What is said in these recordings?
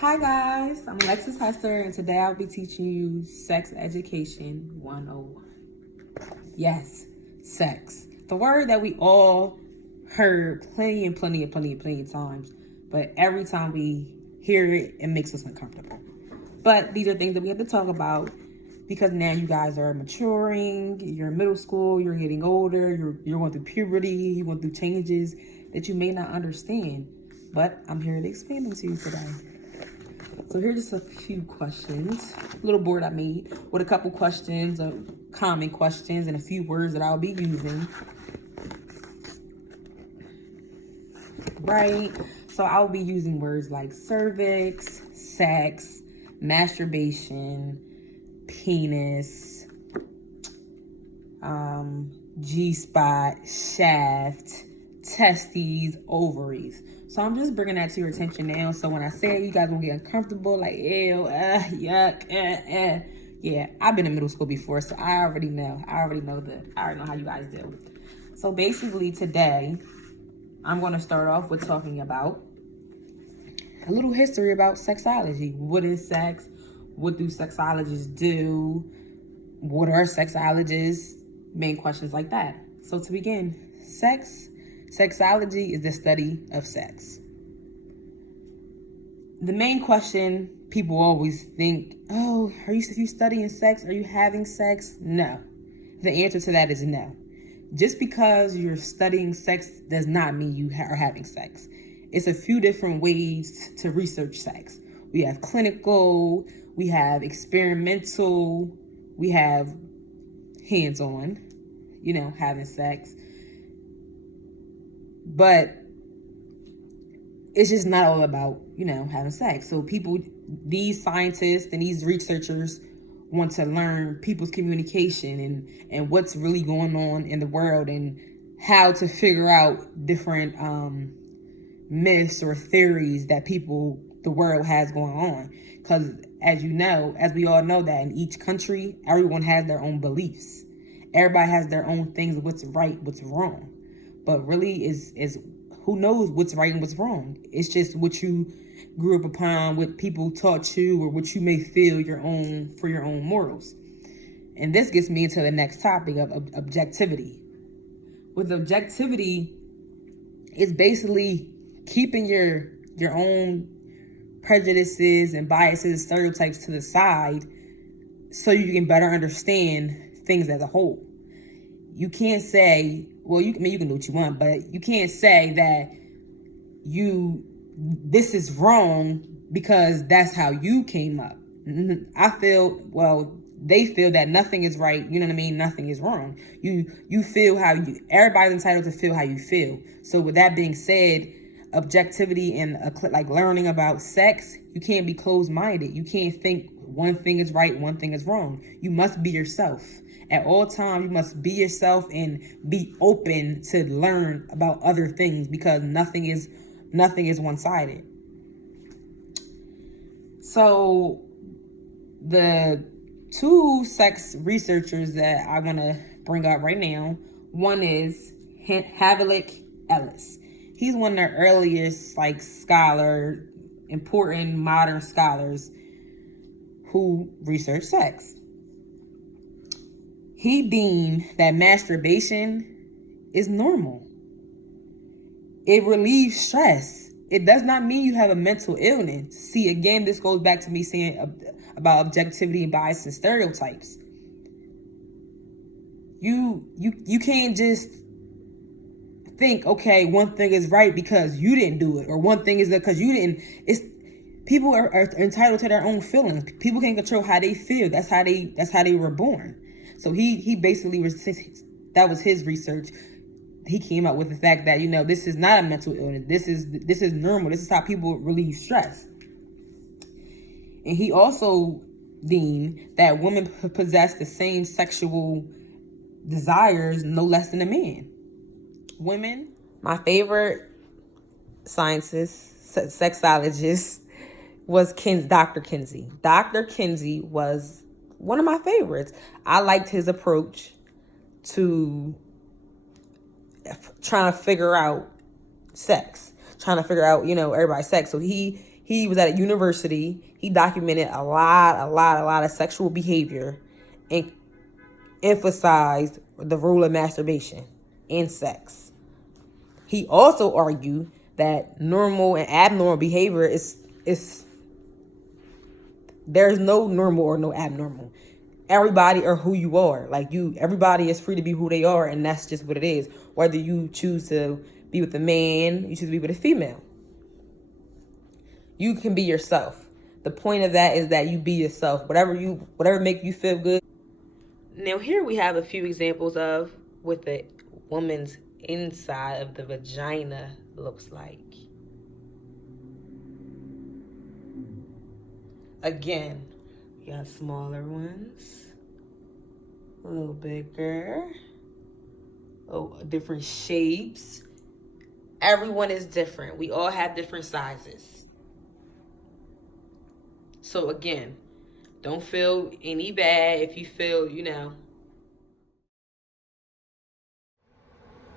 Hi guys, I'm ALEXiS Hester, and today I'll be teaching you Sex Education 101. Yes, sex. The word that we all heard plenty of times, but every time we hear it, it makes us uncomfortable. But these are things that we have to talk about because now you guys are maturing, you're in middle school, you're getting older, you're going through puberty, you're going through changes that you may not understand. But I'm here to explain them to you today. So here's just a few questions, a little board I made with a couple questions, common questions, and a few words that I'll be using. Right? So I'll be using words like cervix, sex, masturbation, penis, G-spot, shaft, testes, ovaries. So I'm just bringing that to your attention now. So when I say it, you guys won't get uncomfortable, like ew, yuck, Yeah, I've been in middle school before, so I already know. I already know how you guys do. So basically today, I'm going to start off with talking about a little history about sexology. What is sex? What do sexologists do? What are sexologists? Main questions like that. So to begin, sexology is the study of sex. The main question people always think, oh, are you studying sex? Are you having sex? No. The answer to that is no. Just because you're studying sex does not mean you are having sex. It's a few different ways to research sex. We have clinical, we have experimental, we have hands-on, having sex. But it's just not all about, having sex. So these scientists and these researchers want to learn people's communication and what's really going on in the world and how to figure out different myths or theories that the world has going on. Because as we all know that in each country, everyone has their own beliefs. Everybody has their own things of what's right, what's wrong. But really is who knows what's right and what's wrong. It's just what you grew up upon, what people taught you, or what you may feel for your own morals. And this gets me into the next topic of objectivity. With objectivity, it's basically keeping your own prejudices and biases, stereotypes to the side so you can better understand things as a whole. You can't say, well, you can do what you want, but you can't say that this is wrong because that's how you came up. They feel that nothing is right. You know what I mean? Nothing is wrong. You feel everybody's entitled to feel how you feel. So with that being said, objectivity and like learning about sex, you can't be closed-minded. You can't think one thing is right, one thing is wrong. You must be yourself. At all times, you must be yourself and be open to learn about other things because nothing is one-sided. So the two sex researchers that I want to bring up right now, one is ALEXiS. He's one of the earliest important modern scholars who research sex. He deemed that masturbation is normal. It relieves stress. It does not mean you have a mental illness. See, again, this goes back to me saying about objectivity and bias and stereotypes. You can't just think, okay, one thing is right because you didn't do it, or one thing is because you didn't. People are entitled to their own feelings. People can't control how they feel. That's how they were born. So he basically that was his research. He came up with the fact that this is not a mental illness. This is normal. This is how people relieve stress. And he also deemed that women possess the same sexual desires no less than a man. Women, my favorite scientist, sexologist was Dr. Kinsey. Dr. Kinsey was one of my favorites. I liked his approach to trying to figure out sex, trying to figure out, everybody's sex. So he He was at a university. He documented a lot of sexual behavior and emphasized the role of masturbation in sex. He also argued that normal and abnormal behavior is there's no normal or no abnormal. Everybody are who you are. Like everybody is free to be who they are, and that's just what it is. Whether you choose to be with a man, you choose to be with a female. You can be yourself. The point of that is that you be yourself. Whatever make you feel good. Now here we have a few examples of what the woman's inside of the vagina looks like. Again, we got smaller ones, a little bigger, different shapes. Everyone is different. We all have different sizes. So again, don't feel any bad if you feel,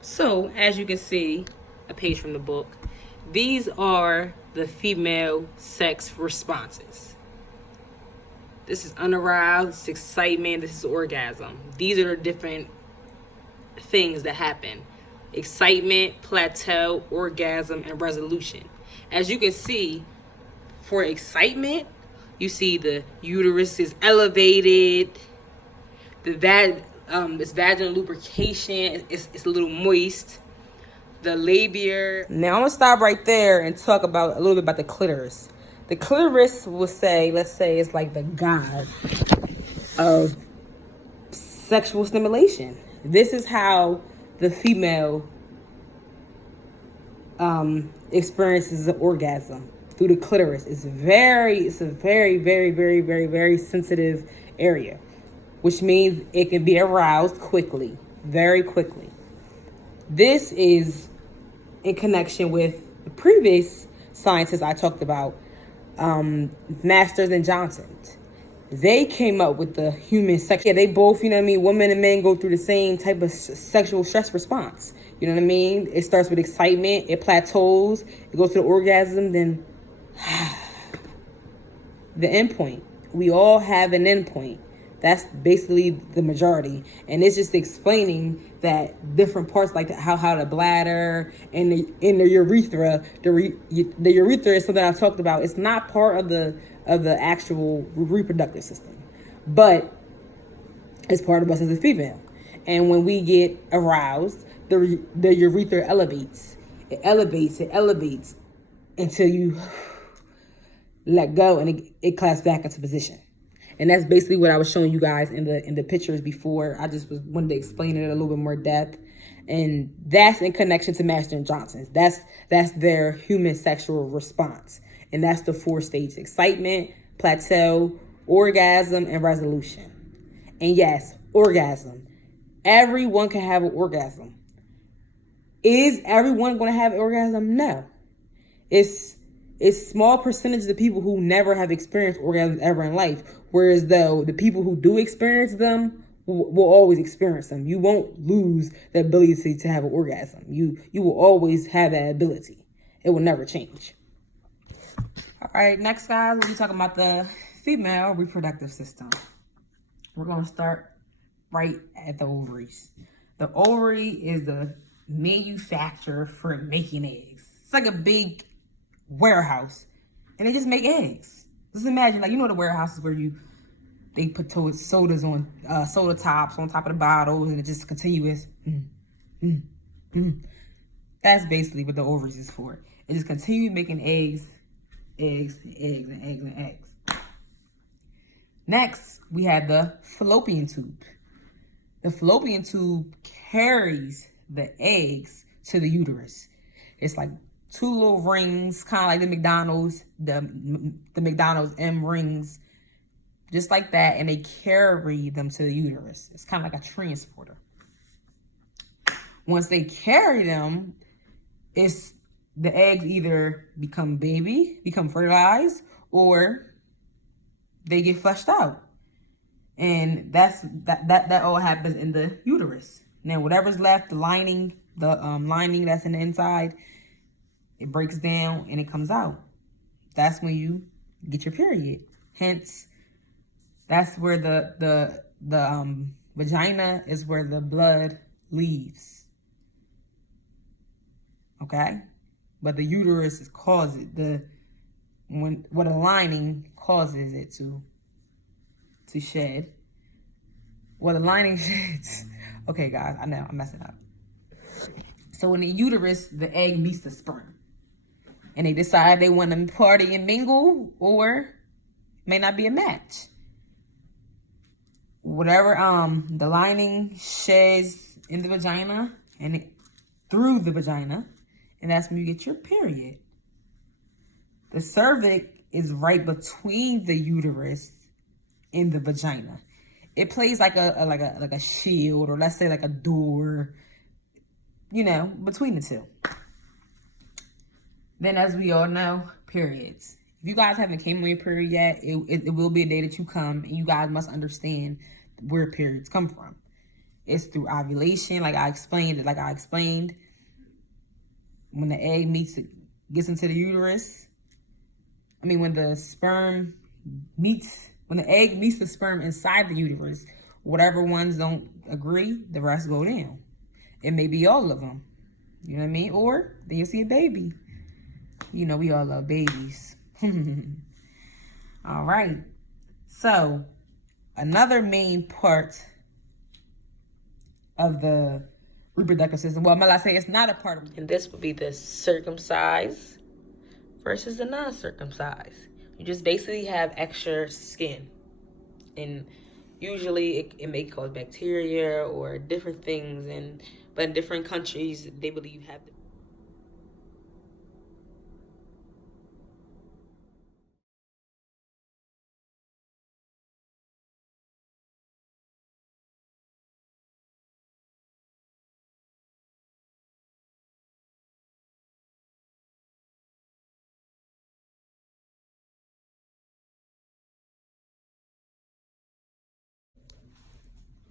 So as you can see, a page from the book, these are the female sex responses. This is unaroused, this is excitement, this is orgasm. These are the different things that happen. Excitement, plateau, orgasm, and resolution. As you can see, for excitement, you see the uterus is elevated, this vaginal lubrication is a little moist, the labia. Now I'm gonna stop right there and talk about a little bit about the clitoris. The clitoris will say, let's say it's like the god of sexual stimulation. This is how the female experiences an orgasm, through the clitoris. It's a very, very sensitive area, which means it can be aroused quickly, very quickly. This is in connection with the previous scientists I talked about, Masters and Johnson. They came up with the human sex. Yeah, they both, women and men go through the same type of sexual stress response. You know what I mean? It starts with excitement, it plateaus, it goes to the orgasm, then the end point. We all have an end point. That's basically the majority. And it's just explaining that different parts, like how the bladder and the urethra, the urethra is something I talked about. It's not part of the actual reproductive system, but it's part of us as a female. And when we get aroused, the urethra elevates. It elevates until you let go, and it clasps back into position. And that's basically what I was showing you guys in the pictures before. I just wanted to explain it a little bit more depth. And that's in connection to Master and Johnson's. That's their human sexual response. And that's the 4 stages: excitement, plateau, orgasm, and resolution. And yes, orgasm. Everyone can have an orgasm. Is everyone going to have an orgasm? No. It's small percentage of the people who never have experienced orgasms ever in life. Whereas though the people who do experience them will always experience them. You won't lose the ability to have an orgasm. You will always have that ability. It will never change. All right, next guys, we'll be talking about the female reproductive system. We're going to start right at the ovaries. The ovary is the manufacturer for making eggs. It's like a big warehouse, and they just make eggs. Just imagine, the warehouses where they put sodas on, soda tops on top of the bottles, and it just continuous. That's basically what the ovaries is for. It just continue making eggs. Next, we have the fallopian tube. The fallopian tube carries the eggs to the uterus. It's like 2 little rings, kind of like the McDonald's M rings, just like that, and they carry them to the uterus. It's kind of like a transporter. Once they carry them, the eggs either become fertilized, or they get flushed out. And that all happens in the uterus. Now, whatever's left, the lining that's in the inside, it breaks down and it comes out. that's when you get your period. Hence, that's where the vagina is where the blood leaves. Okay? But the uterus causes what a lining causes it to shed. Well, the lining sheds. Okay, guys, I know I'm messing up. So in the uterus, the egg meets the sperm, and they decide they want to party and mingle, or may not be a match. Whatever the lining sheds in the vagina and through the vagina, and that's when you get your period. The cervix is right between the uterus and the vagina. It plays like a shield, or let's say like a door, between the two. Then, as we all know, periods. If you guys haven't came on your period yet, it will be a day that you come, and you guys must understand where periods come from. It's through ovulation, like I explained. When the egg gets into the uterus. When the egg meets the sperm inside the uterus, whatever ones don't agree, the rest go down. It may be all of them. You know what I mean? Or then you'll see a baby. We all love babies. All right. So, another main part of the reproductive system, well, I say it's not a part of it. And this would be the circumcised versus the non-circumcised. You just basically have extra skin. And usually it may cause bacteria or different things. But in different countries, they believe you have.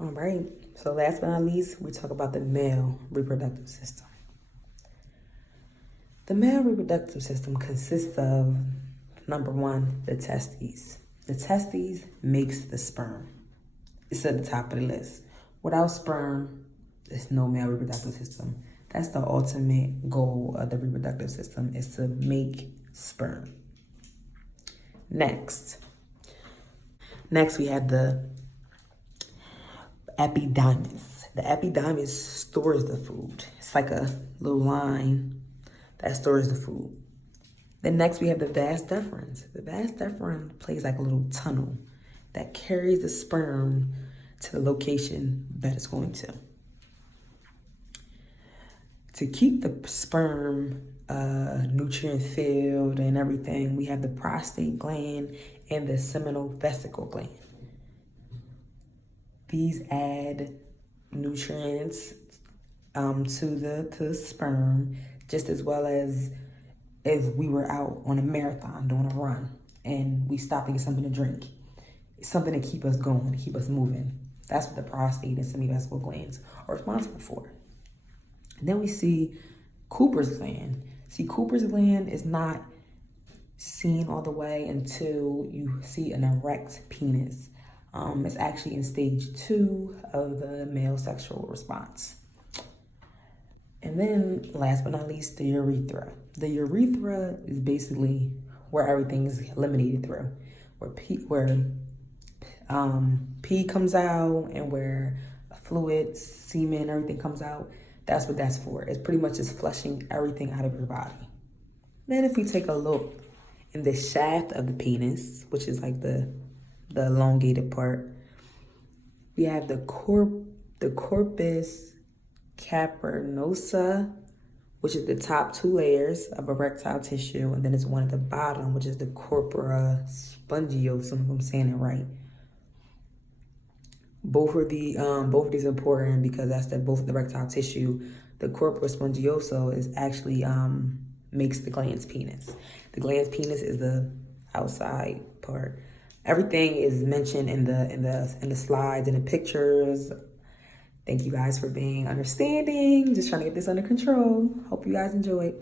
All right. So last but not least, we talk about the male reproductive system. The male reproductive system consists of, number one, the testes. The testes makes the sperm. It's at the top of the list. Without sperm, there's no male reproductive system. That's the ultimate goal of the reproductive system, is to make sperm. Next we have the epididymis. The epididymis stores the food. It's like a little line that stores the food. Then next we have the vas deferens. The vas deferens plays like a little tunnel that carries the sperm to the location that it's going to. To keep the sperm nutrient filled and everything, we have the prostate gland and the seminal vesicle gland. These add nutrients to the sperm, just as well as if we were out on a marathon doing a run and we stopped to get something to drink. It's something to keep us going, to keep us moving. That's what the prostate and semivesical glands are responsible for. And then we see Cooper's gland. See, Cooper's gland is not seen all the way until you see an erect penis. It's actually in stage 2 of the male sexual response. And then, last but not least, the urethra. The urethra is basically where everything is eliminated through, where pee comes out and where fluids, semen, everything comes out. That's what that's for. It's pretty much just flushing everything out of your body. Then if we take a look in the shaft of the penis, which is like the elongated part, we have the corpus cavernosa, which is the top 2 layers of erectile tissue, and then there's one at the bottom, which is the corpora spongiosum, if I'm saying it right. Both of these are important because that's both the erectile tissue. The corpora spongiosa is actually makes the glans penis. The glans penis is the outside part. Everything is mentioned in the slides and the pictures. Thank you guys for being understanding. Just trying to get this under control. Hope you guys enjoyed.